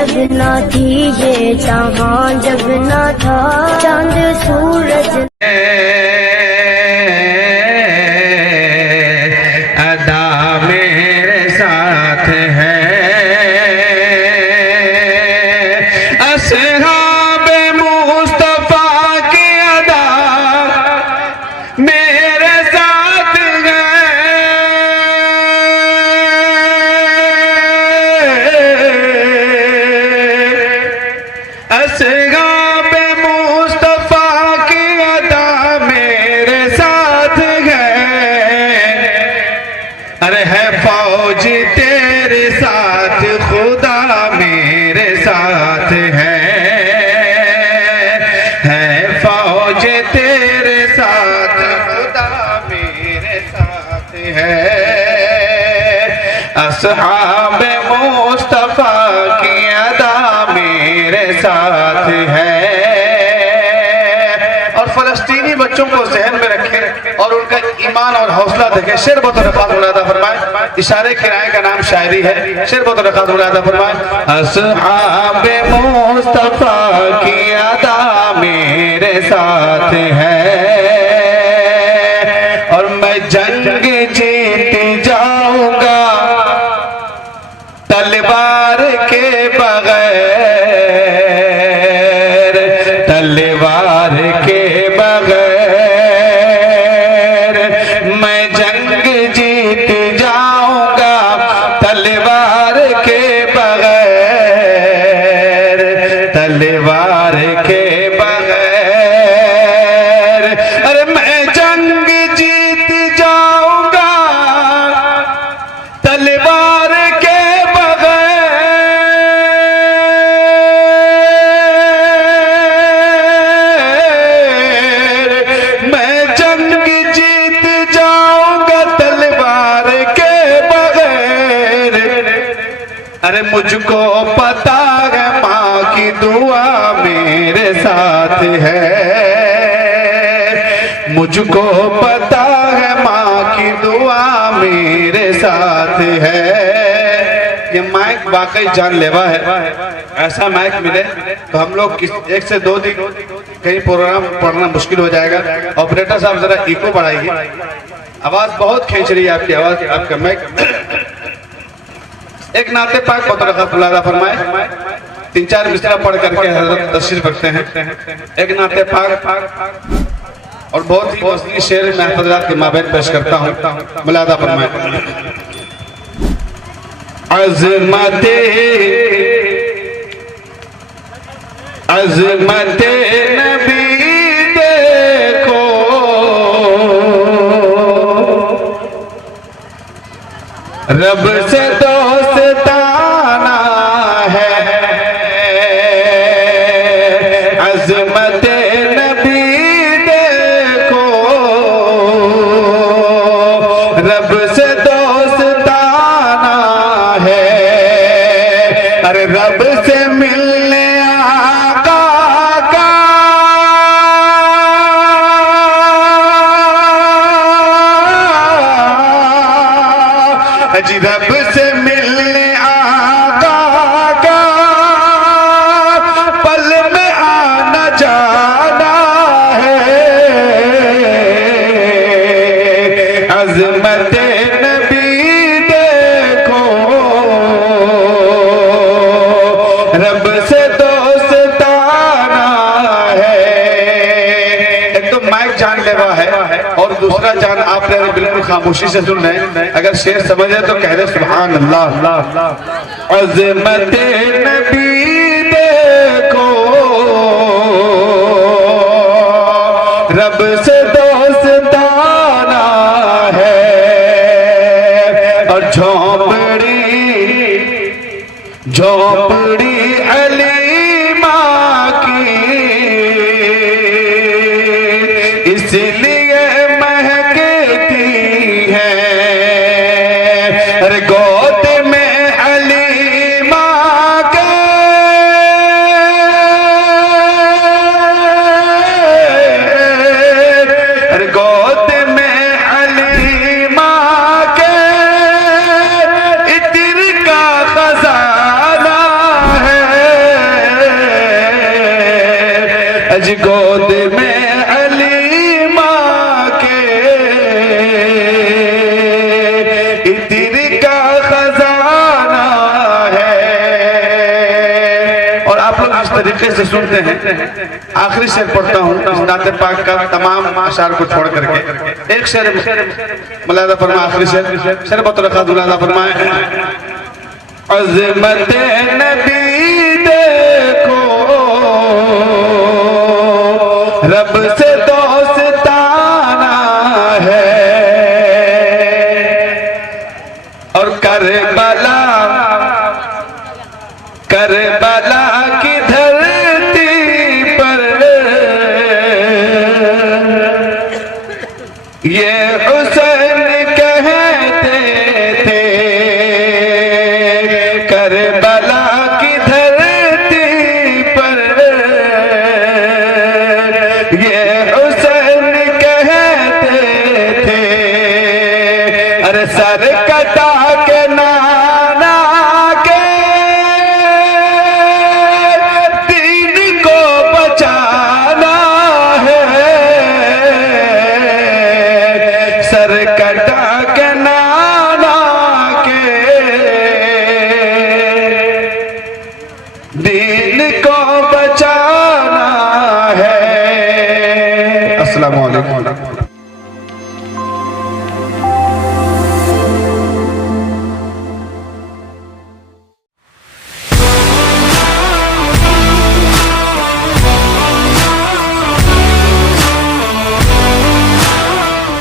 जब ना थी ये जहां, जब ना था चांद सूरज। अदा मेरे साथ है, असहाबे मुस्तफा की अदा मेरे साथ है, असहाबे मुस्तफा की अदा मेरे साथ है। अरे है फौज तेरे साथ खुदा मेरे साथ है फौज तेरे साथ खुदा मेरे साथ है, असहाबे मुस्तफा की अदा मेरे साथ है। और फलस्तीनी बच्चों को ज़हन में रखें और उनका ईमान और हौसला देखें। शेर बतौर मुलादा फरमाए, इशारे किराए का नाम शायरी है। शेर बतौर मुलादा फरमाए, असहाबे मुस्तफा की अदा मेरे साथ है, और मैं जंग जीत जाऊंगा तलवार के बगैर, तलवार के बगैर मैं जंग जीत जाऊंगा तलवार के बगैर, तलवार के बगैर। अरे मैं जंग जीत जाऊंगा तलवार के अरे मुझको पता है माँ की दुआ मेरे साथ है, मुझको पता है माँ की दुआ मेरे साथ है। ये माइक वाकई जानलेवा है, ऐसा माइक मिले तो हम लोग एक से दो दिन कहीं प्रोग्राम पढ़ना मुश्किल हो जाएगा। ऑपरेटर साहब जरा इको बढ़ाइए, आवाज बहुत खींच रही है आपकी आवाज, आपका माइक। एक नाते पाक बतौर फरमाए, 3-4 मिसरा पढ़ करके हजरत तशरीफ रखते हैं। एक नाते पाक और बहुत ही वज़नी शेर मैं हजरात के माबैन पेश करता हूँ। मुलादा फरमाए, अज़मते अज़मते नबी देखो, रब से दोस्ताना है, अज़मते नबी देखो, रब से दोस्ताना है। अरे रब से मिलने आका का जी, रब से मिलने आका का पल में आना जाना है, अज़मते नबी देखो, रब से दोस्ताना है। एक तो माइक जानलेवा है और दूसरा जान आप बिल्कुल खामोशी से सुन रहे हैं। अगर शेर समझे तो कह दे सुभान अल्लाह। अज़मते नबी देखो, रब से दोस्ताना है, और झोपड़ी झोपड़ी हलीमा की इसलिए महकती है। अरे गोद में हलीमा के गोद में अली माँ के इत्र का खजाना है। और आप लोग इस तरीके से सुनते हैं। आखिरी शेर पढ़ता हूँ इस नाते पाक का तमाम अशार को छोड़ करके। एक शेर मुलादा फरमा, आखिरी शेर बहुत रखा दुलादा फरमाए, अज़मत नबी देखो रब से दोस्ताना है। और करबला करबला की धरती पर ये हुसैन कहते थे, करबला